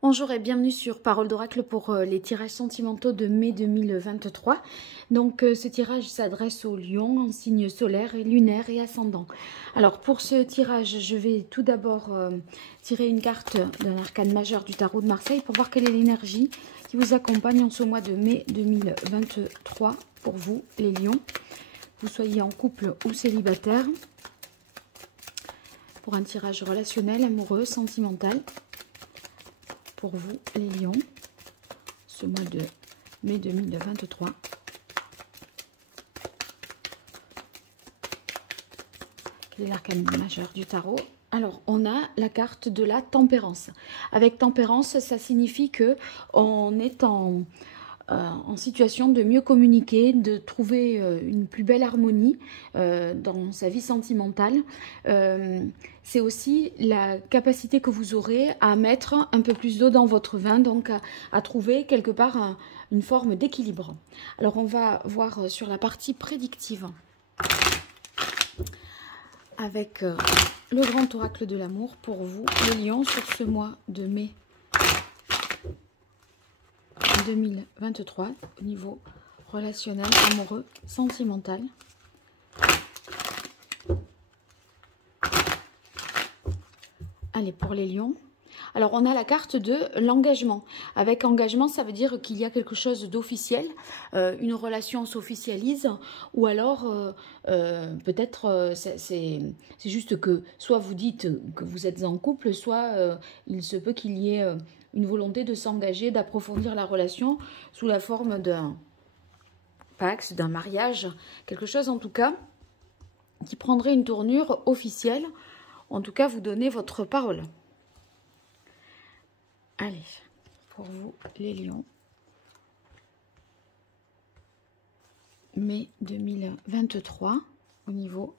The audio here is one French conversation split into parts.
Bonjour et bienvenue sur Parole d'Oracle pour les tirages sentimentaux de mai 2023. Donc ce tirage s'adresse aux lions en signe solaire, et lunaire et ascendant. Alors pour ce tirage, je vais tout d'abord tirer une carte d'un arcane majeur du tarot de Marseille pour voir quelle est l'énergie qui vous accompagne en ce mois de mai 2023 pour vous les lions. Vous soyez en couple ou célibataire. Pour un tirage relationnel, amoureux, sentimental. Pour vous, les lions, ce mois de mai 2023. Quel est l'arcane majeur du tarot? Alors, on a la carte de la tempérance. Avec tempérance, ça signifie que on est en situation de mieux communiquer, de trouver une plus belle harmonie dans sa vie sentimentale. C'est aussi la capacité que vous aurez à mettre un peu plus d'eau dans votre vin, donc à trouver quelque part une forme d'équilibre. Alors on va voir sur la partie prédictive avec le grand oracle de l'amour pour vous, les lions, sur ce mois de mai 2023 au niveau relationnel, amoureux, sentimental. Allez, pour les lions. Alors, on a la carte de l'engagement. Avec engagement, ça veut dire qu'il y a quelque chose d'officiel. Une relation s'officialise. Ou alors, peut-être, c'est juste que soit vous dites que vous êtes en couple, soit il se peut qu'il y ait une volonté de s'engager, d'approfondir la relation sous la forme d'un pax, d'un mariage. Quelque chose, en tout cas, qui prendrait une tournure officielle. En tout cas, vous donnez votre parole. Allez, pour vous, les lions. Mai 2023, au niveau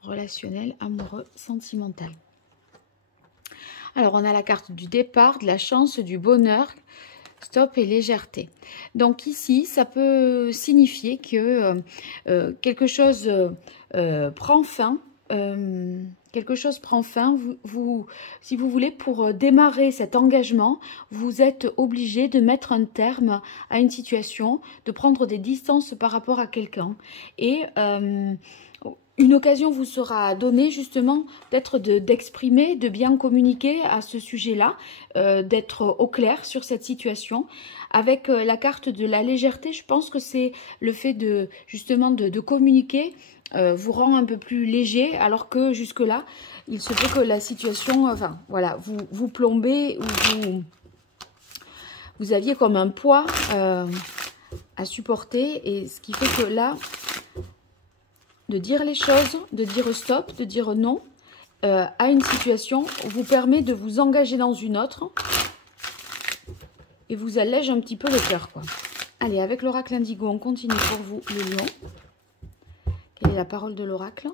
relationnel, amoureux, sentimental. Alors, on a la carte du départ, de la chance, du bonheur, stop et légèreté. Donc ici, ça peut signifier que quelque chose prend fin. Quelque chose prend fin, si vous voulez, pour démarrer cet engagement, vous êtes obligé de mettre un terme à une situation, de prendre des distances par rapport à quelqu'un. Et une occasion vous sera donnée justement d'exprimer, de bien communiquer à ce sujet-là, d'être au clair sur cette situation. Avec la carte de la légèreté, je pense que c'est le fait justement de communiquer, vous rend un peu plus léger, alors que jusque-là, il se peut que la situation, enfin, voilà, vous plombez, ou vous aviez comme un poids à supporter, et ce qui fait que là, de dire les choses, de dire stop, de dire non à une situation, vous permet de vous engager dans une autre, et vous allège un petit peu le cœur, quoi. Allez, avec l'oracle indigo, on continue pour vous, les lions. Quelle est la parole de l'oracle?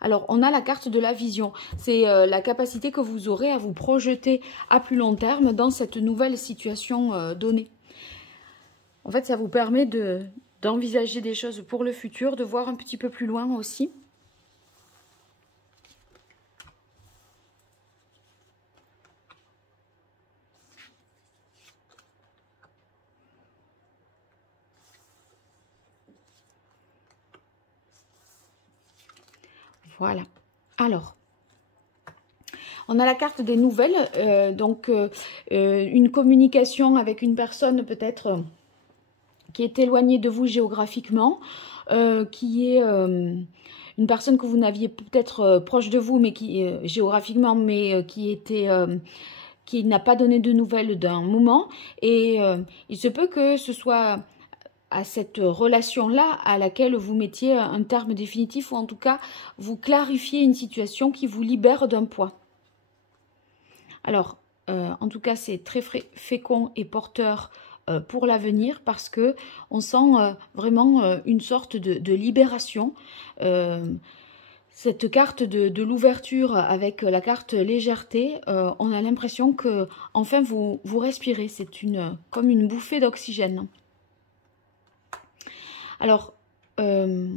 Alors, on a la carte de la vision. C'est la capacité que vous aurez à vous projeter à plus long terme dans cette nouvelle situation donnée. En fait, ça vous permet d'envisager des choses pour le futur, de voir un petit peu plus loin aussi. Voilà. Alors, on a la carte des nouvelles, donc une communication avec une personne peut-être qui est éloignée de vous géographiquement, qui est une personne que vous n'aviez peut-être proche de vous, mais qui géographiquement, mais qui n'a pas donné de nouvelles d'un moment. Et il se peut que ce soit à cette relation-là à laquelle vous mettiez un terme définitif, ou en tout cas vous clarifiez une situation qui vous libère d'un poids. Alors, en tout cas, c'est très fécond et porteur pour l'avenir, parce que on sent vraiment une sorte de libération. Cette carte de l'ouverture avec la carte légèreté, on a l'impression que enfin vous respirez. C'est comme une bouffée d'oxygène. Alors, je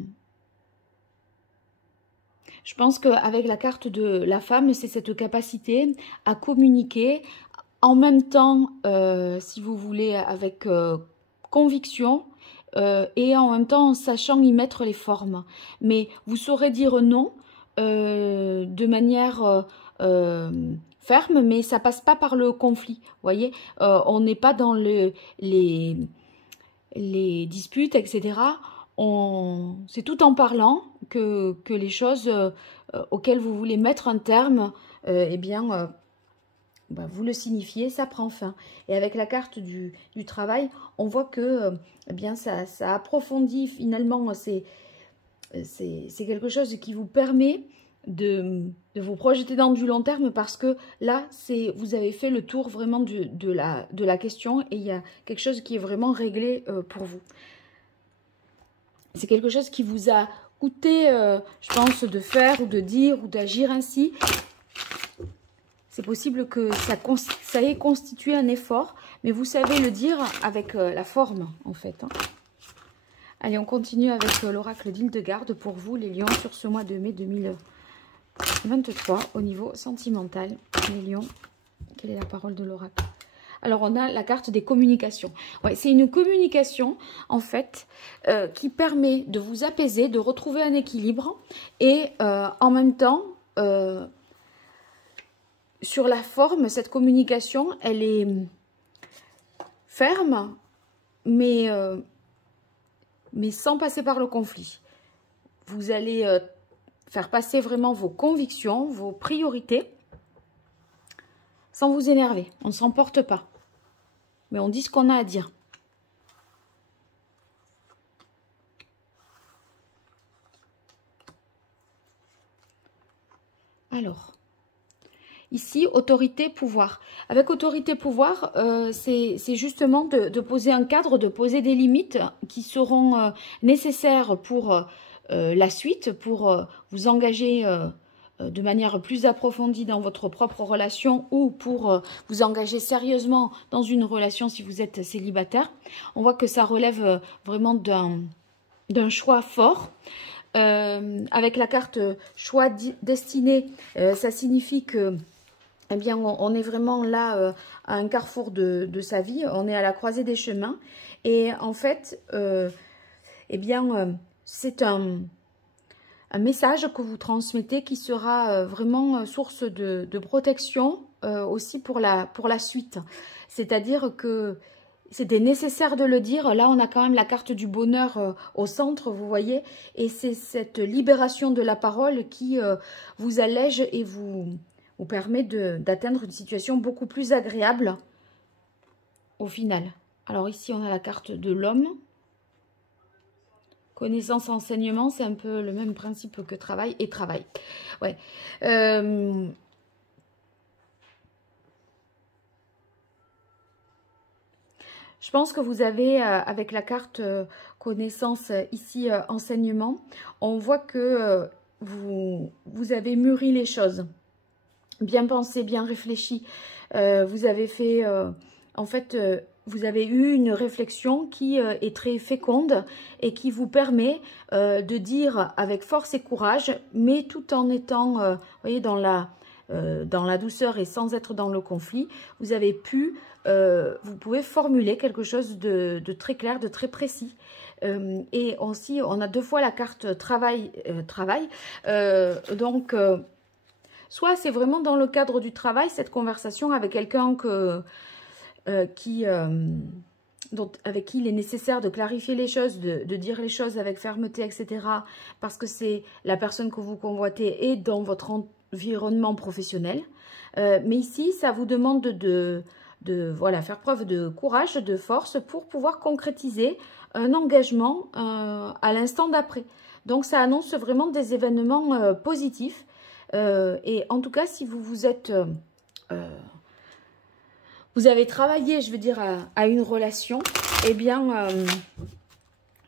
pense qu'avec la carte de la femme, c'est cette capacité à communiquer en même temps, si vous voulez, avec conviction, et en même temps en sachant y mettre les formes. Mais vous saurez dire non de manière ferme, mais ça passe pas par le conflit. Vous voyez, on n'est pas dans les disputes, etc. C'est tout en parlant que les choses auxquelles vous voulez mettre un terme, eh bien, vous le signifiez, ça prend fin. Et avec la carte du travail, on voit que eh bien, ça approfondit finalement, c'est quelque chose qui vous permet de vous projeter dans du long terme, parce que là, vous avez fait le tour vraiment de la question, et il y a quelque chose qui est vraiment réglé pour vous. C'est quelque chose qui vous a coûté, je pense, de faire ou de dire ou d'agir ainsi. C'est possible que ça ait constitué un effort, mais vous savez le dire avec la forme, en fait. Hein. Allez, on continue avec l'oracle d'Hildegarde pour vous, les lions, sur ce mois de mai 2023, au niveau sentimental. Les lions, quelle est la parole de l'oracle? Alors, on a la carte des communications. Ouais, c'est une communication, en fait, qui permet de vous apaiser, de retrouver un équilibre. Et en même temps, sur la forme, cette communication, elle est ferme, mais sans passer par le conflit. Vous allez faire passer vraiment vos convictions, vos priorités, sans vous énerver. On ne s'emporte pas. Mais on dit ce qu'on a à dire. Alors, ici, autorité, pouvoir. Avec autorité, pouvoir, c'est justement de poser un cadre, de poser des limites qui seront nécessaires pour la suite, pour vous engager de manière plus approfondie dans votre propre relation, ou pour vous engager sérieusement dans une relation si vous êtes célibataire. On voit que ça relève vraiment d'un choix fort. Avec la carte choix destiné, ça signifie que eh bien, on est vraiment là à un carrefour de sa vie. On est à la croisée des chemins. Et en fait, eh bien, c'est un message que vous transmettez qui sera vraiment source de protection aussi pour la suite. C'est-à-dire que c'était nécessaire de le dire. Là, on a quand même la carte du bonheur au centre, vous voyez. Et c'est cette libération de la parole qui vous allège et vous permet d'atteindre une situation beaucoup plus agréable au final. Alors ici, on a la carte de l'homme. Connaissance, enseignement, c'est un peu le même principe que travail et travail. Ouais. Je pense que vous avez, avec la carte connaissance, ici, enseignement, on voit que vous avez mûri les choses. Bien pensé, bien réfléchi. Vous avez fait, en fait, vous avez eu une réflexion qui est très féconde et qui vous permet de dire avec force et courage, mais tout en étant, vous voyez, dans la douceur et sans être dans le conflit. Vous avez pu, vous pouvez formuler quelque chose de très clair, de très précis. Et aussi, on a deux fois la carte travail. Donc, soit c'est vraiment dans le cadre du travail, cette conversation avec quelqu'un avec qui il est nécessaire de clarifier les choses, de dire les choses avec fermeté, etc. Parce que c'est la personne que vous convoitez et dans votre environnement professionnel. Mais ici, ça vous demande de voilà, faire preuve de courage, de force pour pouvoir concrétiser un engagement à l'instant d'après. Donc, ça annonce vraiment des événements positifs. Et en tout cas, si vous êtes... vous avez travaillé, je veux dire, à une relation, eh bien,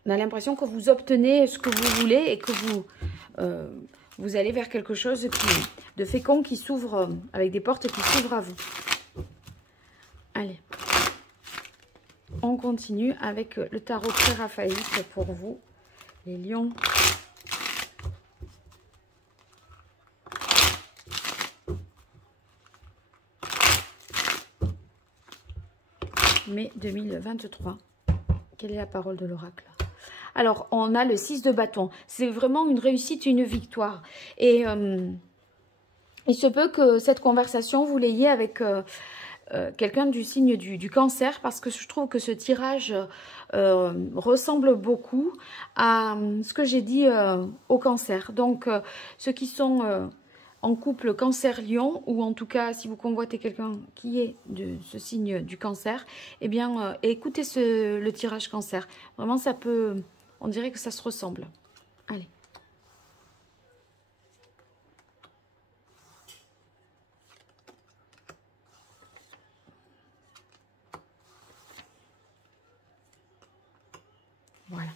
on a l'impression que vous obtenez ce que vous voulez et que vous allez vers quelque chose de fécond qui s'ouvre, avec des portes qui s'ouvrent à vous. Allez, on continue avec le tarot pré-raphaélite pour vous, les lions. mai 2023. Quelle est la parole de l'oracle? Alors, on a le 6 de bâton. C'est vraiment une réussite, une victoire. Et il se peut que cette conversation, vous l'ayez avec quelqu'un du signe du cancer, parce que je trouve que ce tirage ressemble beaucoup à ce que j'ai dit au cancer. Donc, ceux qui sont en couple cancer-lion, ou en tout cas, si vous convoitez quelqu'un qui est de ce signe du cancer, eh bien, écoutez le tirage cancer. Vraiment, ça peut... On dirait que ça se ressemble. Allez. Voilà.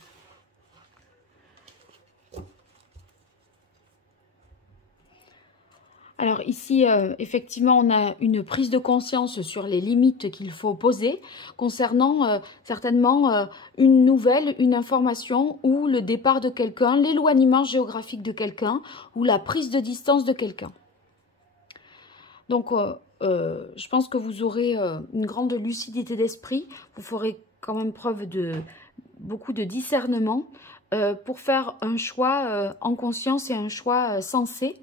Alors ici, effectivement, on a une prise de conscience sur les limites qu'il faut poser concernant certainement une nouvelle, une information ou le départ de quelqu'un, l'éloignement géographique de quelqu'un ou la prise de distance de quelqu'un. Donc, je pense que vous aurez une grande lucidité d'esprit. Vous ferez quand même preuve de beaucoup de discernement pour faire un choix en conscience et un choix sensé.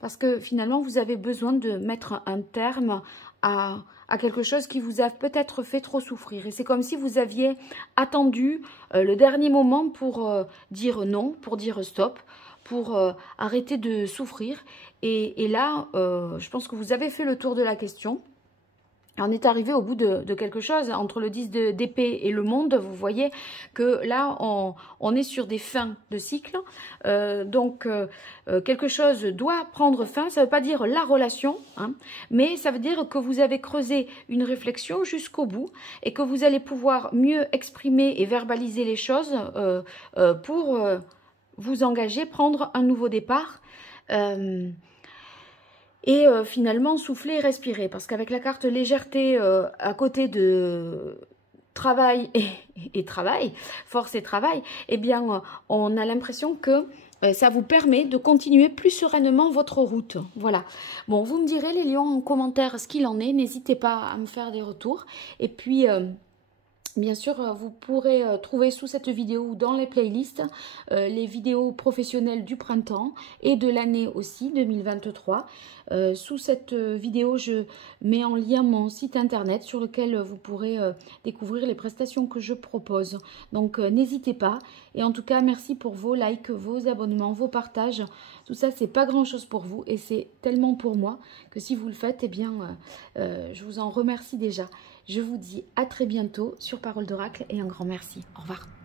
Parce que finalement, vous avez besoin de mettre un terme à quelque chose qui vous a peut-être fait trop souffrir. Et c'est comme si vous aviez attendu le dernier moment pour dire non, pour dire stop, pour arrêter de souffrir. Et là, je pense que vous avez fait le tour de la question. On est arrivé au bout de quelque chose, entre le 10 d'épée et le monde. Vous voyez que là, on est sur des fins de cycle. Donc, quelque chose doit prendre fin. Ça ne veut pas dire la relation, hein, mais ça veut dire que vous avez creusé une réflexion jusqu'au bout et que vous allez pouvoir mieux exprimer et verbaliser les choses pour vous engager, prendre un nouveau départ. Et finalement souffler et respirer, parce qu'avec la carte légèreté à côté de travail et travail, force et travail, eh bien on a l'impression que ça vous permet de continuer plus sereinement votre route. Voilà. Bon, vous me direz les lions en commentaire ce qu'il en est, n'hésitez pas à me faire des retours. Et puis... bien sûr, vous pourrez trouver sous cette vidéo ou dans les playlists les vidéos professionnelles du printemps et de l'année aussi, 2023. Sous cette vidéo, je mets en lien mon site internet sur lequel vous pourrez découvrir les prestations que je propose. Donc, n'hésitez pas. Et en tout cas, merci pour vos likes, vos abonnements, vos partages. Tout ça, c'est pas grand-chose pour vous et c'est tellement pour moi que si vous le faites, eh bien, je vous en remercie déjà. Je vous dis à très bientôt sur Parole d'Oracle et un grand merci. Au revoir.